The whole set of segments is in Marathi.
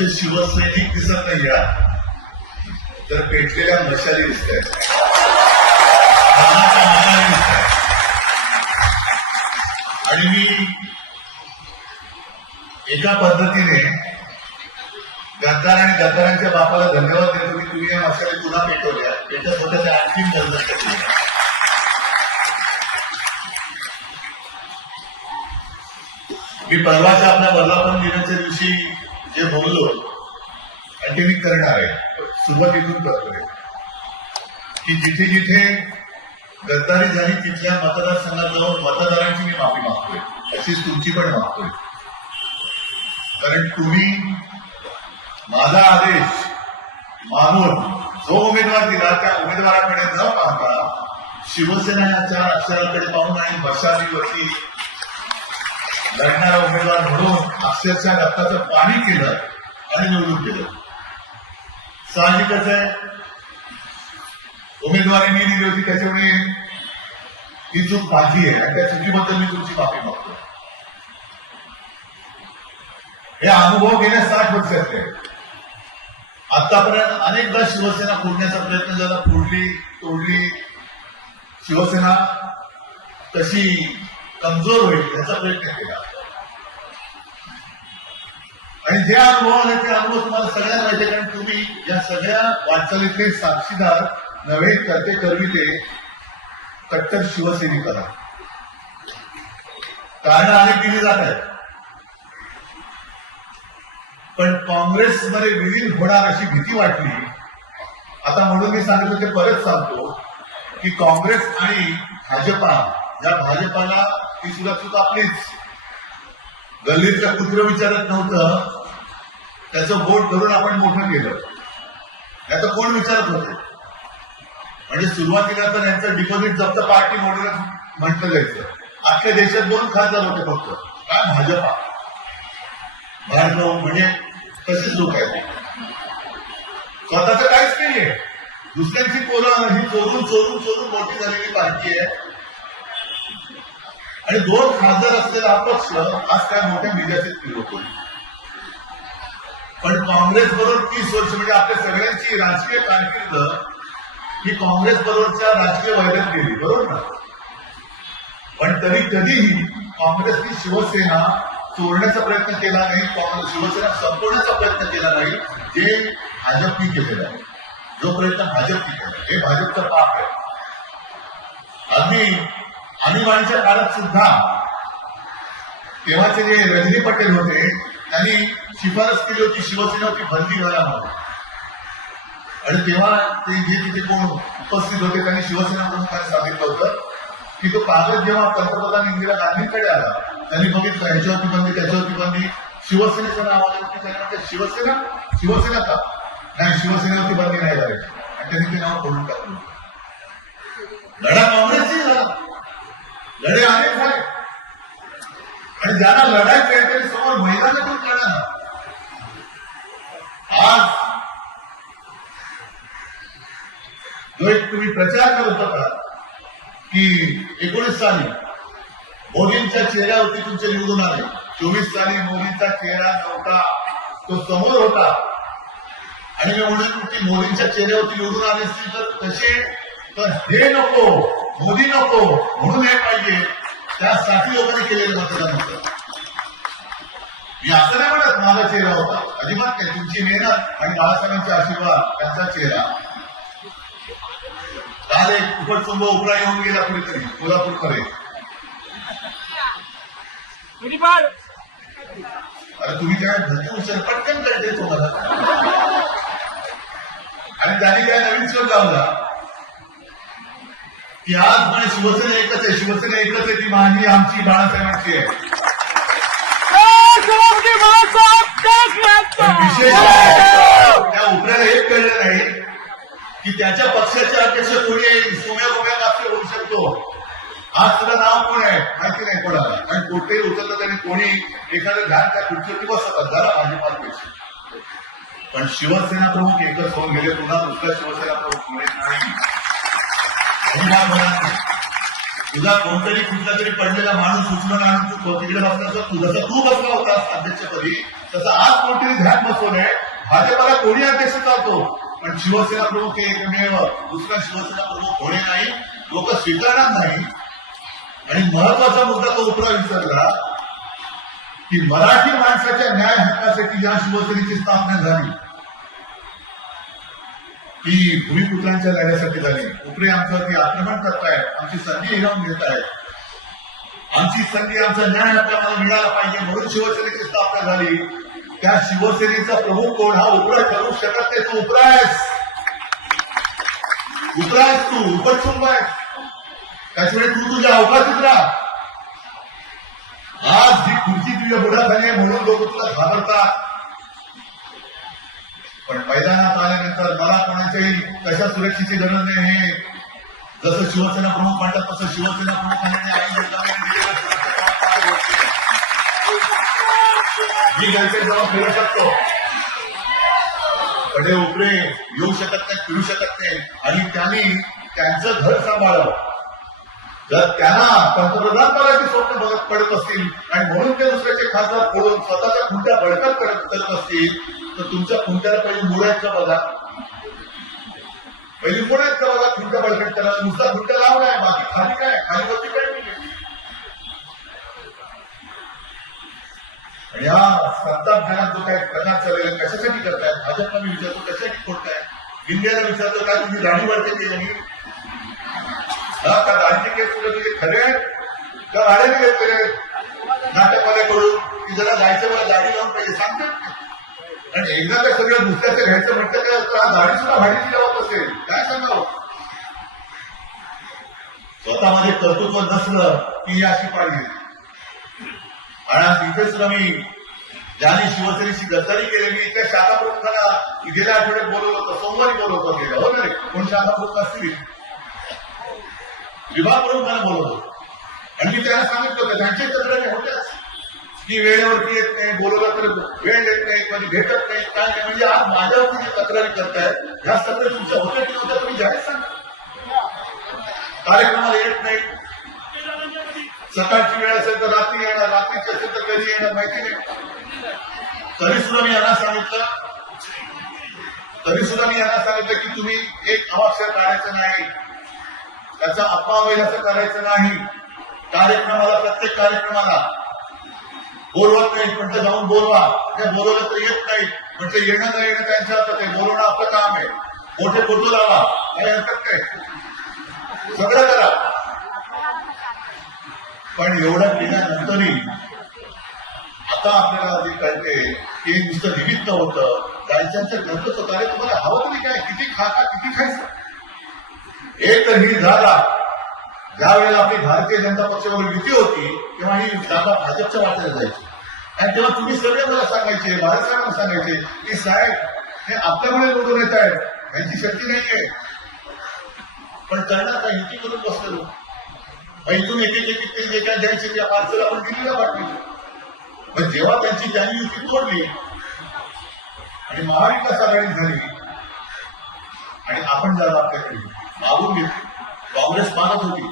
नुसते शिवसैनिक दिसत नाही या तर पेटलेल्या मशाली दिसत आहेत. आणि मी एका पद्धतीने गद्दार आणि गद्दारांच्या बापाला धन्यवाद देतो की तुम्ही या मशाली पुन्हा पेटवल्या. याच्यात होत्या त्या आणखीन गरजेच्या केल्या. मी परवाच्या आपल्या वर्धापन दिनाच्या दिवशी जे बोललो आणि ते मी करणार आहे. सुरुवातीतून करतोय की जिथे जिथे गद्दारी झाली तिथल्या मतदारसंघात जाऊन मतदारांची मी माफी मागतोय. अशीच तुमची पण मागतोय. कारण तुम्ही माझा आदेश मानून जो उमेदवार दिला त्या उमेदवाराकडे न पाहता शिवसेना या 4 अक्षराकडे पाहून आणि मशालीवरती लढणारा उमेदवार म्हणून अक्षरशः रक्ताचं पाणी केलं आणि निवडून केलं. साहजिकच आहे उमेदवारी मी दिली होती त्याच्यामुळे ही चूक माझी आहे आणि त्या चुकीबद्दल मी तुमची माफी मागतो. हे अनुभव गेल्या 60 वर्षाचे. आतापर्यंत अनेकदा शिवसेना फोडण्याचा प्रयत्न झाला. तोडली शिवसेना कशी कमजोर होईल याचा प्रयत्न केला. आणि जे अनुभव आले ते अनुभव तुम्हाला सगळ्यांना माहिती. कारण तुम्ही या सगळ्या वाटचालीतले साक्षीदार नव्हे करते करविते कट्टर शिवसैनिकाला कारण अनेक दिली जात आहेत. पण काँग्रेसमध्ये विलीन होणार अशी भीती वाटली. आता म्हणून मी सांगितलं ते परत सांगतो की काँग्रेस आणि भाजपा या भाजपाला ही सुद्धा चूक आपलीच. गल्लीतल्या कुत्र विचारत नव्हतं त्याचं बोट धरून आपण मोठं केलं. याचं कोण विचारत होते. म्हणजे सुरुवातीला तर यांचं डिपॉझिट जप्त पार्टी मॉडेल म्हटलं जायचं. अख्ख्या देशात 2 खासदार होते फक्त. काय भाजपा भाजप म्हणजे तसेच लोक आहेत. स्वतःच काहीच नाहीये. दुसऱ्यांची पोरं ही चोरून मोठी झालेली पार्टी आहे. आणि 2 खासदार असलेला हा पक्ष आज काय मोठ्या मीडियाचे फिरवतो. पण काँग्रेस बरोबर 30 वर्ष म्हणजे आपल्या सगळ्यांची राजकीय कारकीर्द ही काँग्रेस बरोबरच्या राजकीय वायद्यात गेली. बरोबर ना. पण तरी कधीही काँग्रेसनी शिवसेना चोरण्याचा प्रयत्न केला नाही. शिवसेना संपवण्याचा प्रयत्न केला नाही जे भाजपनी केलेला आहे. जो प्रयत्न भाजपनी केला हे भाजपचं पाप आहे. अगदी आणीबाणीच्या काळात सुद्धा तेव्हाचे जे रजनी पटेल होते त्यांनी शिफारस केली होती शिवसेनेवरती बंदी घाला म्हणून. आणि तेव्हा ते जे तिथे कोण उपस्थित होते त्यांनी शिवसेना काय सांगितलं होतं की तो कागद जेव्हा पंतप्रधान इंदिरा गांधींकडे आला त्यांनी बघितलं ह्याच्यावरती बंदी त्याच्यावरती बंदी शिवसेनेचं नाव आलं. त्यांनी शिवसेना का नाही शिवसेनेवरती बंदी नाही झाली आणि त्यांनी ते नाव फोडून टाकलं. लढा काँग्रेसही झाला. लढे अनेक झाले आणि ज्यांना लढायचं आहे त्यांनी समोर मैदानातून लढा. आज जो एक तुम्ही प्रचार करत होता की 19 साली मोदींच्या चेहऱ्यावरती तुमचे निवडून आले. 24 साली मोदींचा चेहरा नव्हता तो समोर होता. आणि मी म्हणून की मोदींच्या चेहऱ्यावरती निवडून आले असतील तर कसे तर हे नको मोदी नको म्हणून हे पाहिजे त्यासाठी लोकांनी केलेलं मतदान होतं. मी असं नाही म्हणत माझा चेहरा होता. अजिबात नाही. तुमची मेहनत आणि बाळासाहेबांचे आशीर्वाद त्यांचा चेहरा. काल एक उपटकुंभ उपरा येऊन गेला कुठेतरी कोल्हापूरमध्ये. अरे तुम्ही काय भरपूर पटकन कळते तुम्हाला. आणि त्यांनी काय नवीन शोध लावला की आज म्हणे शिवसेना एकच आहे. शिवसेना एकच आहे ती माझी आमची बाळासाहेबांची आहे. विशेष त्या उपऱ्याला हे कळलं नाही की त्याच्या पक्षाचे अध्यक्ष कोणी सोम्या गोम्या कापसे होऊ शकतो. आज तुला नाव कोण आहे माहिती नाही कोणाला. आणि कोठेही उचललं त्यांनी कोणी एखादं घाट त्या खुर्चीवरती बसतात जरा भाजपापेक्षा. पण शिवसेना प्रमुख एकच होऊन गेले. पुन्हा दुसऱ्या शिवसेना प्रमुख मिळत नाही. तुझा कोणतरी कुठला तरी पडलेला माणूस उचलून आणून तू तिकडे बसला, तू जसं तू बसला होतास अध्यक्षपदी तसं आज कोणतरी ध्यान बसवलंय. भाजपाला कोणी अध्यक्ष चालतो, पण शिवसेना प्रमुख हे एकमेव दुसरा शिवसेना प्रमुख होणे नाही, लोक स्वीकारणार नाही. आणि महत्वाचा मुद्दा तो उपरा विसरला की मराठी माणसाच्या न्याय हक्कासाठी ज्या शिवसेनेची स्थापना झाली ती भूमिपुत्रांच्या लढ्यासाठी झाली. उपरे आमच्यावरती आक्रमण करतायत, आमची संधी हिरावून घेत आहेत, आमची संधी आमचा न्याय हक्क आम्हाला मिळाला पाहिजे म्हणून शिवसेनेची स्थापना झाली. त्या शिवसेनेचा प्रमुख कोण हा उपरा ठरू शकत नाही. तू उपरा आहेस, तू उपचुंब आहेस, त्याच्यामुळे तू तुझ्या अवकाशात राहा. आज ही खुर्ची तुझ्या बुडात झाली आहे म्हणून लोक तुला घाबरतात, पण मैदानात आल्यानंतर मला कोणाच्याही कशा सुरक्षेची गरज नाही. हे जसं शिवसेना प्रमुख म्हणतात तसं शिवसेना प्रमुखांनी मी घरचे जेव्हा फिरू शकतो, कडे उपरे येऊ शकत नाही, फिरू शकत नाही, आणि त्यांनी त्यांचं घर सांभाळावं. जर त्यांना पंतप्रधान पदाची स्वप्न बघत पडत असतील आणि म्हणून ते दुसऱ्याचे खासदार फोडून स्वतःच्या खुंट्या बळकट करत असतील तर तुमच्या खुंट्याला पहिली मोडायचं बघा, पहिली मोडायचं बघा. खुंट्या बळकट करा, नुसता खुंट्या लावलाय, बाकी खाली काय, खाली वरती काय नाही. आणि हा संतापजनक जो काही प्रकार चाललेला कशासाठी करतायत, भाजपला मी विचारतो कशासाठी खोडताय, इंडियाला विचारतो काय तुम्ही दाढी वाढते केली का दाढीचे केस तुझे खरे आहेत का भाड्याने घेतलेले नाटकवाल्या करून की जरा जायचं मला दाढी लावून पाहिजे सांगतात. आणि एकदा काय सगळं दुसऱ्याचं घ्यायचं म्हटलं तर हा दाढी सुद्धा भाडीची लावत असेल, काय सांगावं. स्वतःमध्ये कर्तृत्व नसलं की अशी पाहिजे. आणि आज इथे सुद्धा मी ज्यांनी शिवसेनेची गद्दारी केलेली इथल्या शाखा प्रमुखांना गेल्या आठवड्यात बोलवलं होतं, सोमवारी बोलवलं होतं गेलं हो नाही, कोण शाखा प्रमुख असतील विभाग प्रमुखांना बोलवलं आणि मी त्यांना सांगितलं होतं त्यांचे तक्रारी होत्याच की वेळेवरती येत नाही, बोलवलं तर वेळ देत नाही, कधी भेटत नाही, काय नाही. म्हणजे आज माझ्यावरती जे तक्रारी करतायत ह्या सगळ्या तुमच्या होत्या की नव्हत्या तुम्ही जाहीर सांगा. कार्यक्रमाला येत नाही, सकाळची वेळ असेल तर रात्री येणार, रात्रीची असेल तर कधी येणार माहिती नाही. तरी सुद्धा मी यांना सांगितलं की तुम्ही एक अवाक्षर काढायचं नाही, त्याचा अपमान होईल असं करायचं नाही. कार्यक्रमाला प्रत्येक कार्यक्रमाला बोलवत नाही म्हटलं जाऊन बोलवा, त्या बोलवलं तर येत नाही म्हटलं येणं न येणं त्यांच्या हातात आहे, बोलवणं आपलं काम आहे. मोठे फोटो लावा, काही हरकत नाही, सगळं करा. पण एवढं केल्यानंतरही आता आपल्याला जे कळते ते नुसतं निमित्त होतं, त्यांच्या घरच होतं. अरे तुम्हाला हवं तरी काय, किती खा किती खायचं. एक तर ही जागा ज्यावेळेला आपली भारतीय जनता पक्षावर युती होती तेव्हा ही जागा भाजपच्या वाट्याला जायची आणि तेव्हा तुम्ही सगळे मला सांगायचे, भारत साहेबांना सांगायचे की साहेब हे आपल्यामुळे निवडून येत आहेत, यांची शक्ती नाहीये, पण करणार काय, युती करून बसलेलो. इथून एक जे काय द्यायचे त्या पार्सल आपण दिल्लीला पाठवली. पण जेव्हा त्यांनी युती तोडली आणि महाविकास आघाडी झाली आणि आपण जरा आपल्याकडे मागून घेतली, काँग्रेस मागत होती,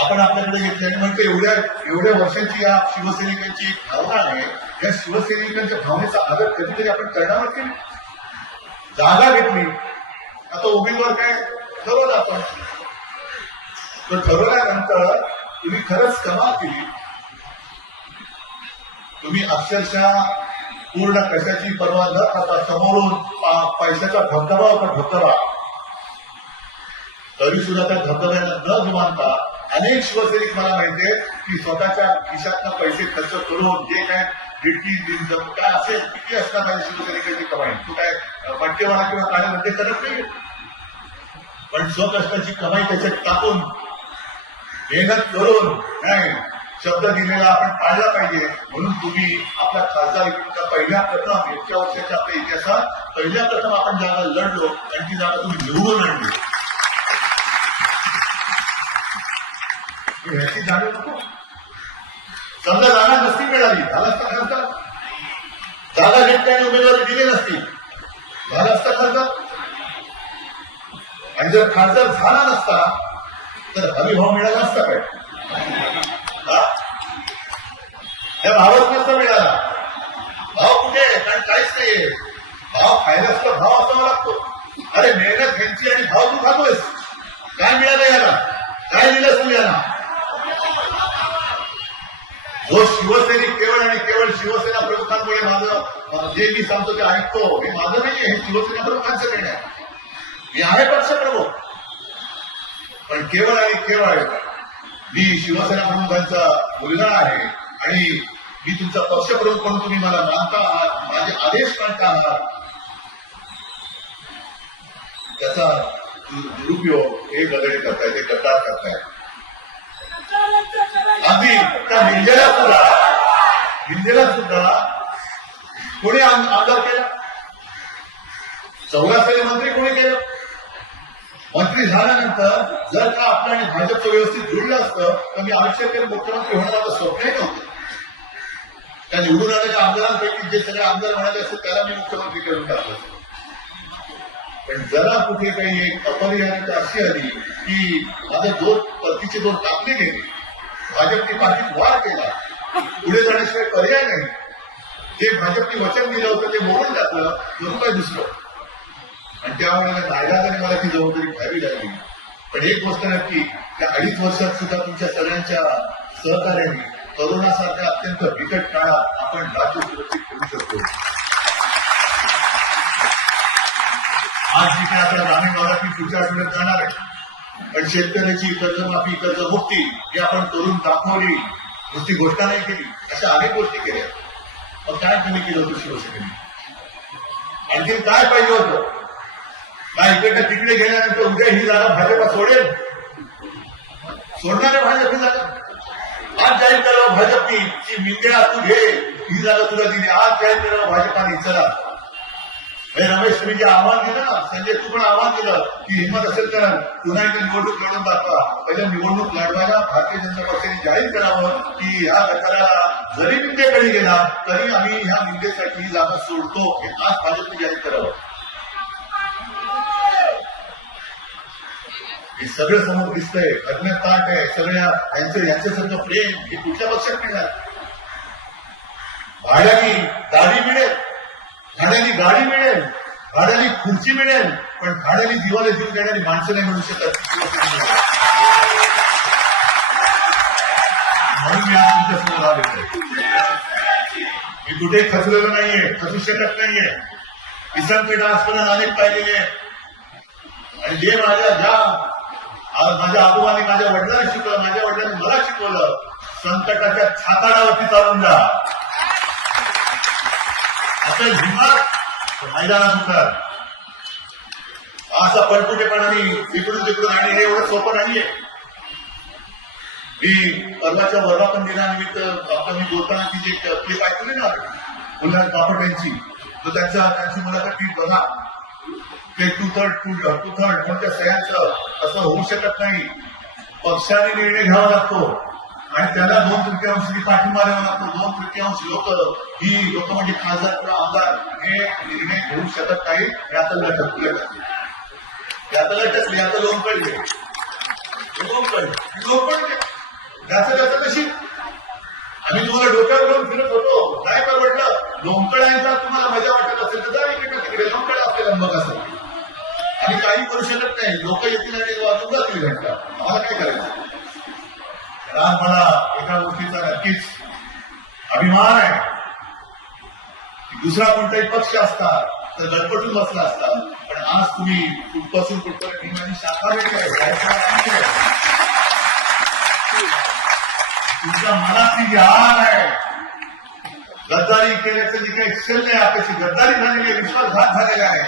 आपण आपल्याकडे घेतली आणि म्हणजे एवढ्या वर्षांची या शिवसैनिकांची भावना आहे, या शिवसैनिकांच्या भावनेचा आदर कधीतरी आपण करणार केली. जागा घेतली, आता उमेदवार काय ठरवलं आपण, तर ठरवल्यानंतर तुम्ही खरंच कमाल केली. तुम्ही अक्षरशः पूर्ण कशाची पर्वा न करता समोरून पैशाचा धबधबा होता धबधबा, तरी सुद्धा त्या धबधब्याला न जुमानता अनेक शिवसैनिक मला माहितीये की स्वतःच्या खिशातनं पैसे खर्च करून जे काय काय असेल किती असणार पाहिजे शिवसैनिकांची कमाई, तू काय मटकेवाला किंवा कार्यमध्ये करत नाही, पण स्वकष्टाची कमाई त्याच्यात टाकून मेहनत करून नाही शब्द दिलेला आपण पाळला पाहिजे. म्हणून तुम्ही आपल्या खासदार पहिल्या प्रथम इतक्या वर्षाच्या आपल्या इतिहासात पहिल्या प्रथम आपण जागा लढलो आणि ती जागा तुम्ही निवडून आणली. ह्याची जाणीव नको. समजा जागा नसती मिळाली, झाला असता खासदार, जागा घेतली आणि उमेदवारी दिली नसती, झाला असता खासदार. आणि जर खासदार झाला नसता तर हमीभाव मिळाला असता काय? त्या भावच नसता मिळाला. भाव कुठे आहे? कारण काहीच नाहीये. भाव खायला सुद्धा भाव असावा लागतो. अरे मेहनत घ्यायची आणि भाव तू खातोयस. काय मिळालं याला? काय दिलं असेल याला? जो शिवसैनिक केवळ आणि केवळ शिवसेना प्रमुखांमुळे माझं जे मी सांगतो ते ऐकतो, हे माझं नाहीये, हे शिवसेना प्रमुखांचं निर्णय आहे. मी आहे पक्षप्रमुख, पण केवळ आणि केवळ मी शिवसेना प्रमुखांचा मुलगा आहे आणि मी तुमचा पक्षप्रमुख म्हणून तुम्ही मला मानता आहात, माझे आदेश मानता आहात, त्याचा दुरुपयोग हे गदडे करतायत, हे गद्दार करतायत. अगदी त्या हिंजेला सुद्धा कोणी आमदार केला? 14 साली मंत्री कोणी केलं? मंत्री झाल्यानंतर जर का आपलं आणि भाजपचं व्यवस्थित जुळलं असतं तर मी आयुष्यात मुख्यमंत्री होण्याचं स्वप्नही नव्हतं. त्या निवडून आलेल्या आमदारांपैकी जे सगळे आमदार म्हणाले असते त्याला मी मुख्यमंत्री करून टाकलं. पण जरा कुठे काही एक अपरिहार्यता अशी आली की माझे परतीचे 2 टाकले गेले, भाजपने पाठीत वार केला, पुढे जाण्याशिवाय पर्याय नाही. जे भाजपने वचन दिलं होतं ते मोडून टाकलं, नको काय दुसरं. आणि त्यामुळे नायगाने मला ती जबाबदारी घ्यावी लागली. पण एक गोष्ट नक्की, त्या 2.5 वर्षात सुद्धा तुमच्या सगळ्यांच्या सहकार्याने करोनासारख्या अत्यंत बिकट काळात आपण राज्य सुरक्षित करू शकतो. आज जिथे आपल्या ग्रामीण भागात मी पुढच्या आठवड्यात जाणार आहे, पण शेतकऱ्याची कर्जमाफी, कर्जमुक्ती ही आपण करून दाखवली. नुसती घोषणा नाही केली, अशा अनेक गोष्टी केल्या. मग काय कमी केलं होतं शिवसेनेने? आणखी काय पाहिजे होतं? काय इकडनं तिकडे गेल्यानंतर उद्या ही जागा भाजपा सोडेल? सोडणार आहे भाजप ही जागा? आज जाहीर करावं भाजपनी की मिंद्या तू घे, ही जागा तुला दिली. आज जाहीर करावं भाजपाने, चला. रमेश तुम्ही जे आव्हान दिलं ना, संजय तू पण आव्हान दिलं की हिंमत असेल तर पुन्हा एकदा निवडणूक लढवून दाखवा. पहिल्या निवडणूक लढवायला भारतीय जनता पक्षाने जाहीर करावं की ह्या गटाला जरी मिंदेकडे गेला तरी आम्ही ह्या मिंदेसाठी ही जागा सोडतो, हे आज भाजपने जाहीर करावं. हे सगळं समोर दिसतंय, अज्ञात ताट आहे सगळ्या यांच्यासारखं प्रेम हे कुठल्या पक्षात मिळणार? भाड्यानी गाडी मिळेल, भाड्यानी गाडी मिळेल, भाड्यानी खुर्ची मिळेल, पण भाड्यानी जीवाला जीव देणारी माणसं नाही मिळू शकत. म्हणून मी आज तुमच्यासमोर आलेलो. मी कुठे खचलेलो नाहीये, खचू शकत नाहीये. किसानपेठ आजपर्यंत अनेक पाहिलेले आहेत आणि जे माझ्या आजोबांनी माझ्या वडिलांनी शिकवलं, माझ्या वडिलांनी मला शिकवलं, संकटाच्या छाताडावरती चालून जा. असं हिंमत मैदानात उतर. असा पणकुटेपणाने इकडून तिकडून आणि हे एवढं सोपं नाहीये. मी परवाच्या वर्धापन दिनानिमित्त आता मी बोलताना ती जे क्लिप ऐकली ना मुलांना बापट यांची, तर त्यांची मुलाखत बघा. ते टू थर्ड कोणत्या सह्यांचं असं होऊ शकत नाही. पक्षाने निर्णय घ्यावा लागतो आणि त्याला 2/3 पाठिंबा द्यावा लागतो. 2/3 लोक ही लोक म्हणजे खासदार किंवा आमदार हे निर्णय घेऊ शकत नाही. यात लटकले आता लोन पडले त्याचं कशी आम्ही तुम्हाला डोक्यावर घेऊन फिरत होतो, काय परवडलं? लोंकडांचा तुम्हाला मजा वाटत असेल तर जा इकडे तिकडे, लोंकड असलेला मग असेल आणि काही करू शकत नाही. लोक येतील आणि वाजून जातील घंटा, आम्हाला काय करायचं? आज मला एका गोष्टीचा नक्कीच अभिमान आहे की दुसरा कोणताही पक्ष असता तर गडपटून बसला असता, पण आज तुम्ही कुठपासून कुठपर्यंत माझी शाखा वेगळी आहे. तुमच्या मनातली जी हार आहे, गद्दारी केल्याचं जे काही शल्य आहे, आपल्याची गद्दारी झालेली आहे, विश्वासघात झालेला आहे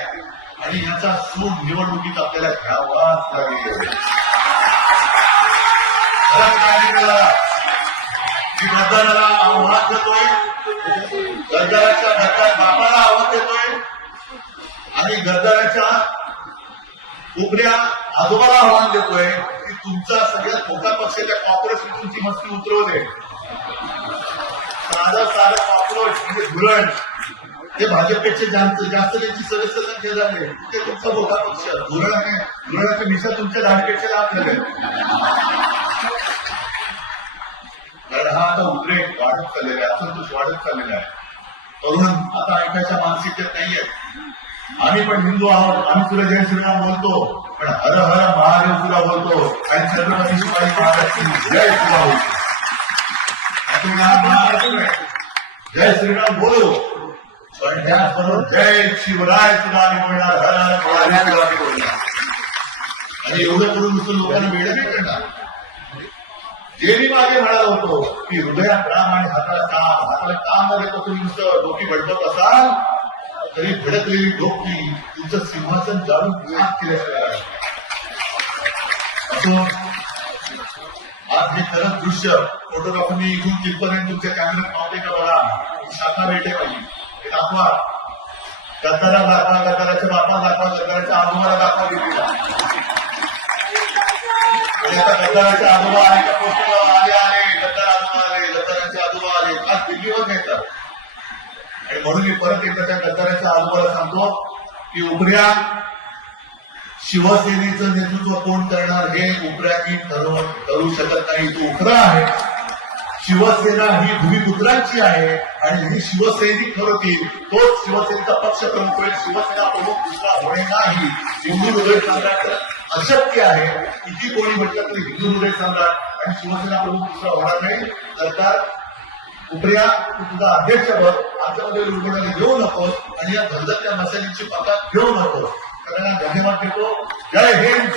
आणि याचा सूड निवडणुकीत आपल्याला घ्यावाच लागेल. मी गद्दाराला आव्हान देतोय, गद्दाराच्या बापाला आव्हान देतोय आणि गद्दाराच्या उपऱ्या आजोबाला आव्हान देतोय की तुमचा सगळ्यात मोठा पक्ष त्या कॉर्पोरेशन तुमची मस्ती उतरवू दे. साधं कॉक्रोच म्हणजे धुरण ते भाजपपेक्षा जास्त त्यांची सदस्य संख्या झाली ते तुमचा मोठा पक्ष धुरणाची मिशा तुमच्या दाढीपेक्षा लाभ झाले. कारण हा आता उद्रेक वाढत चाललेला आहे, असंतोष वाढत चाललेला आहे. तरुण आता ऐकायच्या मानसिकतेत नाहीये. आम्ही पण हिंदू आहोत, आम्ही तुला जय श्रीराम बोलतो, पण हर हर महादेव तुला बोलतो आणि छत्रपती शिवाजी महाराज जय श्रीराम बोलतो. जय श्रीराम बोलो, पण त्याचबरोबर जय शिवराय सुद्धा आम्ही बोलणार, हर हर महादेव तुला आम्ही बोलणार. आणि एवढं करून नुसतं लोकांना वेळ नाही करणार. जे मी मागे म्हणालो होतो की हृदयात राम आणि हाताला काम मध्ये तुम्ही नुसतं डोकी भडकत असाल तरी भडकलेली डोकी तुमचं सिंहासन जाळून नाश केल्याशिवाय. असो, आज हे खरंच दृश्य फोटोग्राफर मी इथून तिथपर्यंत तुमच्या कॅमेऱ्यात पावते का बघा, शाखा भेटे पाहिजे हे दाखवा. गद्दारा दाखवा, गद्दाराच्या बापा दाखवा, गद्दाराच्या आजोबाला दाखवा दिल्लीला. आणि आता गद्दाराचे आजोबा आले का पोस्टला आले गद्दार आजोबा आले, गद्दारांचे आजोबा आले, आज दिल्लीवर घेतात. आणि म्हणून मी परत एकदा त्या गद्दाराच्या आजोबाला सांगतो की उपऱ्या शिवसेनेचं नेतृत्व कोण करणार हे उपऱ्यांनी ठरू शकत नाही. तो उपरा आहे. शिवसेना ही भूमिपुत्रांची आहे आणि ही शिवसैनिक ठरवतील. तोच शिवसेनेचा पक्ष प्रमुख होईल. शिवसेना प्रमुख दुसरा होणे नाही. हिंदू हृदय सम्राट अशक्य आहे. किती कोणी म्हटलं तरी हिंदू हृदय सम्राट आणि शिवसेना प्रमुख दुसरा होणार नाही. सरकार उपऱ्या तुझा अध्यक्ष बघ, आमच्यामध्ये रुग्णालय घेऊ नकोस आणि या धंद्यातल्या मशालीची पतात घेऊ नकोस. सगळ्यांना धन्यवाद देतो. जय हिंद.